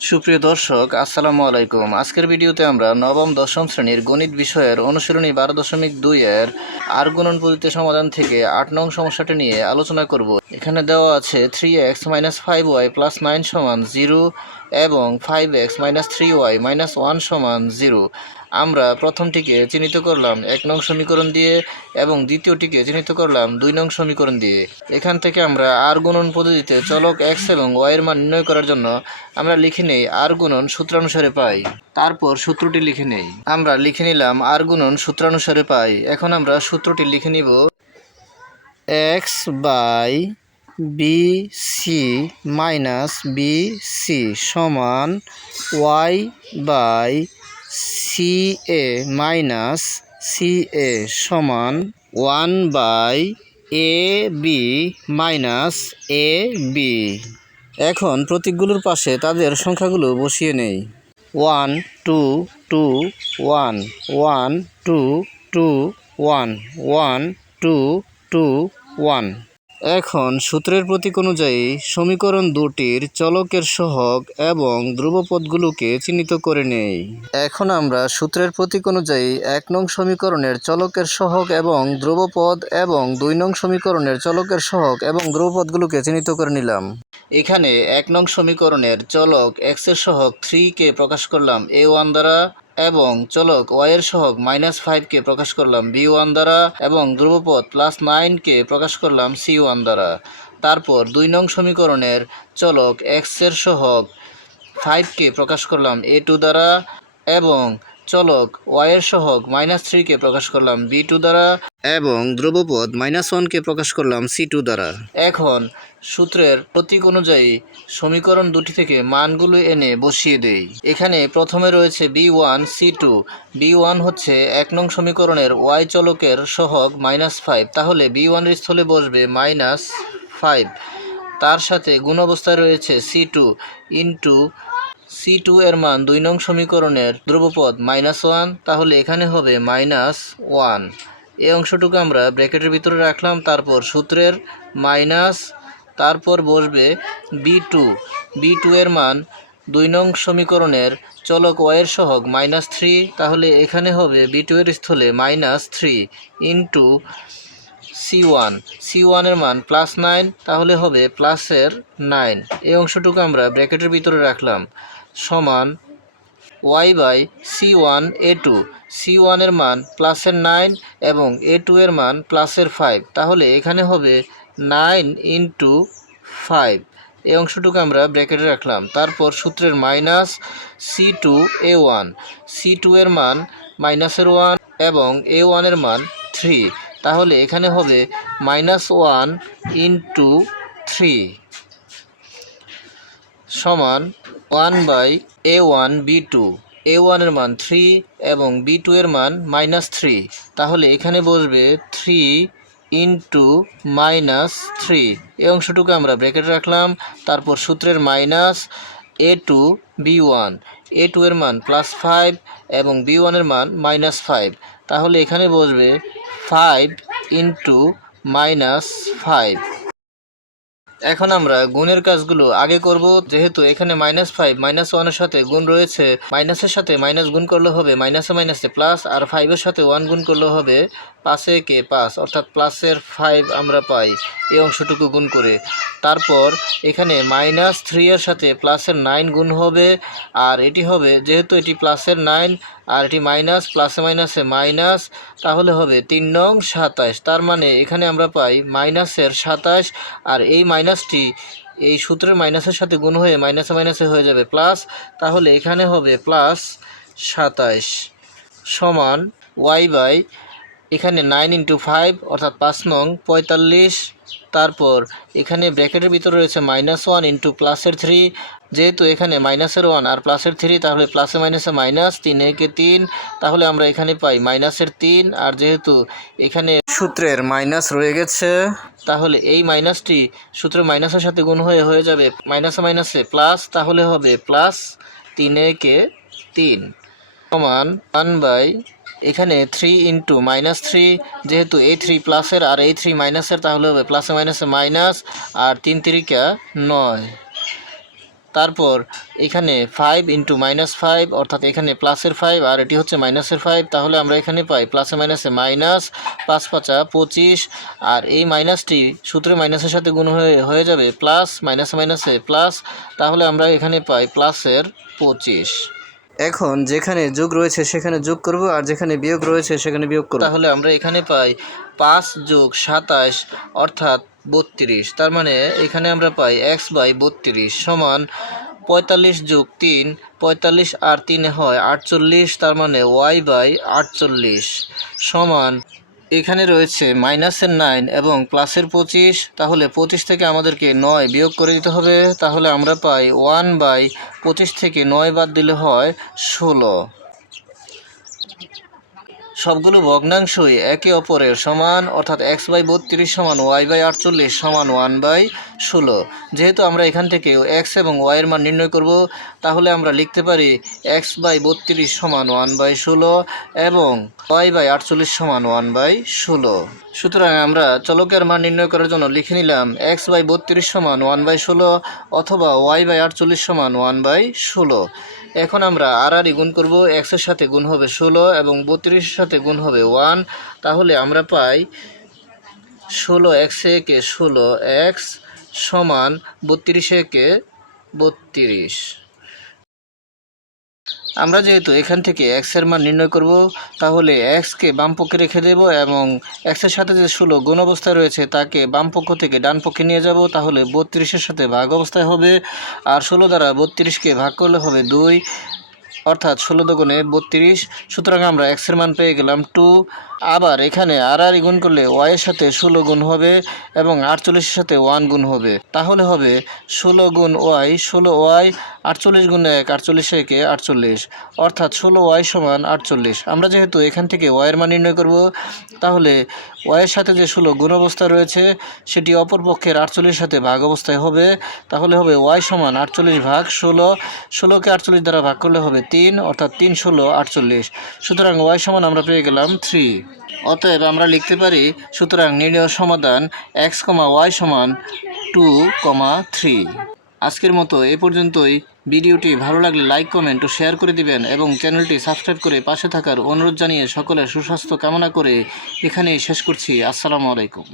সুপ্রিয় দর্শক, আসসালামু আলাইকুম। আজকের ভিডিওতে আমরা নবম দশম শ্রেণীর গণিত বিষয়ের অনুশীলনী 12.2 এর আর গুণন পদ্ধতি সমাধান থেকে 8 নং সমস্যাটি নিয়ে আলোচনা করব। এখানে দেওয়া আছে 3x - 5y + 9 = 0 এবং 5x - 3y - 1 = 0। আমরা প্রথমটিকে চিহ্নিত করলাম 1 নং সমীকরণ দিয়ে এবং দ্বিতীয়টিকে চিহ্নিত করলাম 2 নং সমীকরণ দিয়ে। এখান থেকে আমরা আর গুণন পদ্ধতিতে চলক x এবং y এর মান নির্ণয় করার জন্য আমরা লিখে নেই আর গুণন সূত্রানুসারে পাই। তারপর সূত্রটি লিখে নেই। আমরা লিখে নিলাম আর গুণন সূত্রানুসারে পাই। এখন আমরা সূত্রটি লিখে নিব x by B C minus B C সমান y by C A minus C A সমান 1 by A B minus A B. এখন প্রতীকগুলোর পাশে তাদের সংখ্যাগুলো বসিয়ে নেই। 1 2 2 1 1 2 2 1 1 2 2 1। এখন সূত্রের প্রতীক অনুযায়ী সমীকরণ দুটির চলকের সহগ এবং ধ্রুবপদগুলোকে চিহ্নিত করে নেই। এখন আমরা সূত্রের প্রতীক অনুযায়ী 1 নং সমীকরণের চলকের সহগ এবং ধ্রুবপদ এবং 2 নং সমীকরণের চলকের সহগ এবং ধ্রুবপদগুলোকে চিহ্নিত করে নিলাম। এখানে 1 নং সমীকরণের চলক x এর সহগ 3 কে প্রকাশ করলাম a1 দ্বারা এবং চলক y এর সহগ -5 কে প্রকাশ করলাম b1 দ্বারা এবং ধ্রুবপদ +9 কে প্রকাশ করলাম c1 দ্বারা। তারপর 2 নং সমীকরণের চলক x এর সহগ 5 কে প্রকাশ করলাম a2 দ্বারা এবং চলক y এর সহগ -3 কে প্রকাশ করলাম b2 দ্বারা এবং ধ্রুবপদ -1 কে প্রকাশ করলাম c2 দ্বারা। এখন সূত্রের প্রতীক অনুযায়ী সমীকরণ দুটি থেকে মানগুলো এনে বসিয়ে দেই। এখানে প্রথমে রয়েছে b1 c2। b1 হচ্ছে 1 নং সমীকরণের y চলকের সহগ -5, তাহলে b1 এর স্থলে বসবে -5। তার সাথে গুণ অবস্থায় রয়েছে c2 ইন্টু c2 এর মান 2 নং সমীকরণের ধ্রুবপদ -1, তাহলে এখানে হবে -1। এই অংশটুকু আমরা ব্র্যাকেটের ভিতরে রাখলাম। তারপর সূত্রের মাইনাস, তারপর বসবে b2 এর মান 2 নং সমীকরণের চলক y এর সহগ -3, তাহলে এখানে হবে b2 এর স্থলে -3 ইন্টু c1 এর মান +9, তাহলে হবে +9। এই অংশটুকু আমরা ব্র্যাকেটের ভিতরে রাখলাম সমান y বাই c1 a2 এর মান +9 এবং a2 এর মান +5, তাহলে এখানে হবে 9 ইন্টু 5। এই অংশটুকু আমরা ব্র্যাকেটে রাখলাম। তারপর সূত্রের মাইনাস c2 এর মান -1 এবং a1 এর মান 3, তাহলে এখানে হবে -1 ইন্টু 3 সমান 1 বাই a1 b2। a1 এর মান 3 এবং b2 এর মান -3, তাহলে এখানে বসবে 3 ইন্টু -3। এই অংশটুকু আমরা ব্র্যাকেটে রাখলাম। তারপর সূত্রের মাইনাস a2 b1 এর মান +5 এবং b1 এর মান -5, তাহলে এখানে বসবে 5 ইন্টু -5। এখন আমরা গুণের কাজগুলো আগে করব, যেহেতু এখানে -5 -1 এর সাথে গুণ রয়েছে। মাইনাসের সাথে মাইনাস গুণ করলে হবে মাইনাসে মাইনাসে প্লাস, আর 5 এর সাথে 1 গুণ করলে হবে 5 এ কে 5, অর্থাৎ প্লাসের 5 আমরা পাই এই অংশটুকু গুণ করে। তারপর এখানে -3 এর সাথে প্লাসের 9 গুণ হবে, আর এটি হবে, যেহেতু এটি প্লাসের 9 আর এটি মাইনাস, প্লাসে মাইনাসে মাইনাস, তাহলে হবে 3 নং 27। তার মানে এখানে আমরা পাই -27, আর এই মাইনাসটি এই সূত্রের মাইনাসের সাথে গুণ হয়ে মাইনাসে মাইনাসে হয়ে যাবে প্লাস, তাহলে এখানে হবে +27 সমান y বাই এখানে 9 ইন্টু 5 অর্থাৎ 5 নং 45। তারপর এখানে ব্র্যাকেটের ভিতরে রয়েছে -1 ইন্টু প্লাসের 3, যেহেতু এখানে মাইনাসের 1 আর প্লাসের 3, তাহলে প্লাসে মাইনাসে মাইনাস, 3 একে 3, তাহলে আমরা এখানে পাই -3। আর যেহেতু এখানে সূত্রের মাইনাস রয়ে গেছে, তাহলে এই মাইনাসটি সূত্রের মাইনাসের সাথে গুণ হয়ে যাবে মাইনাসে মাইনাসে প্লাস, তাহলে হবে +3 একে 3 সমান 1 বাই এখানে 3 ইন্টু -3, যেহেতু এই 3 প্লাসের আর এই 3 মাইনাসের, তাহলে হবে প্লাসে মাইনাসে মাইনাস, আর 3 3 9। তারপর এখানে 5 ইন্টু -5 অর্থাৎ এখানে প্লাসের 5 আর এটি হচ্ছে মাইনাসের 5, তাহলে আমরা এখানে পাই প্লাসে মাইনাসে মাইনাস, 5 5 25, আর এই মাইনাসটি সূত্রে মাইনাসের সাথে গুণ হয়ে যাবে প্লাস, মাইনাসে মাইনাসে প্লাস, তাহলে আমরা এখানে পাই প্লাসের 25। এখন যেখানে যোগ রয়েছে সেখানে যোগ করব, আর যেখানে বিয়োগ রয়েছে সেখানে বিয়োগ করব। তাহলে আমরা এখানে পাই 5 যোগ 27 অর্থাৎ 32। তার মানে এখানে আমরা পাই x/32 সমান 45 যোগ 3, 45 আর 3 হয় 48, তার মানে y/48 সমান, এখানে রয়েছে মাইনাসের 9 এবং প্লাসের 25, তাহলে 25 থেকে আমাদেরকে 9 বিয়োগ করে দিতে হবে, তাহলে আমরা পাই 1/25 থেকে 9 বাদ দিলে হয় 16। সবগুলো ভগ্নাংশই একে অপরের সমান, অর্থাৎ x/32 সমান y/48 সমান 1/16। যেহেতু আমরা এখান থেকে x এবং y এর মান নির্ণয় করব, তাহলে আমরা লিখতে পারি x/32 সমান 1/16 এবং y/48 সমান 1/16। সুতরাং আমরা চলকের মান নির্ণয় করার জন্য লিখে নিলাম x/32 সমান 1/16 অথবা y/48 সমান 1/16। এখন আমরা আড়াআড়ি গুণ করব, x এর সাথে গুণ হবে 16 এবং 32 এর সাথে গুণ হবে 1, তাহলে আমরা পাই 16x একে 16x সমান 32 একে 32। আমরা যেহেতু এখান থেকে x এর মান নির্ণয় করব, তাহলে x কে বাম পক্ষে রেখে দেব এবং x এর সাথে যে 16 গুণ অবস্থায় রয়েছে তাকে বাম পক্ষ থেকে ডান পক্ষে নিয়ে যাব, তাহলে 32 এর সাথে ভাগ অবস্থায় হবে, আর 16 দ্বারা 32কে ভাগ করলে হবে 2, অর্থাৎ 16 দুগুণে 32। সুতরাং আমরা x এর মান পেয়ে গেলাম 2। আবার এখানে আড়াআড়ি গুণ করলে y এর সাথে 16 গুণ হবে এবং 48 এর সাথে 1 গুণ হবে, তাহলে হবে 16 গুণ y 16y, 48 গুণ 1 48 একে 48, অর্থাৎ 16y সমান 48। আমরা যেহেতু এখান থেকে y এর মান নির্ণয় করব, তাহলে y এর সাথে যে 16 গুণ অবস্থা রয়েছে সেটি অপর পক্ষের 48 সাথে ভাগ অবস্থায় হবে, তাহলে হবে y সমান 48 ভাগ 16, 16কে 48 দ্বারা ভাগ করলে হবে 3, অর্থাৎ 3 16 48। সুতরাং y সমান আমরা পেয়ে গেলাম 3। অতএব আমরা লিখতে পারি, সুতরাং নির্ণয় সমাধান x, y সমান 2, 3। আজকের মতো এ পর্যন্তই। ভিডিওটি ভালো লাগলে লাইক, কমেন্ট ও শেয়ার করে দিবেন এবং চ্যানেলটি সাবস্ক্রাইব করে পাশে থাকার অনুরোধ জানিয়ে সকলের সুস্বাস্থ্য কামনা করে এখানেই শেষ করছি। আসসালামু আলাইকুম।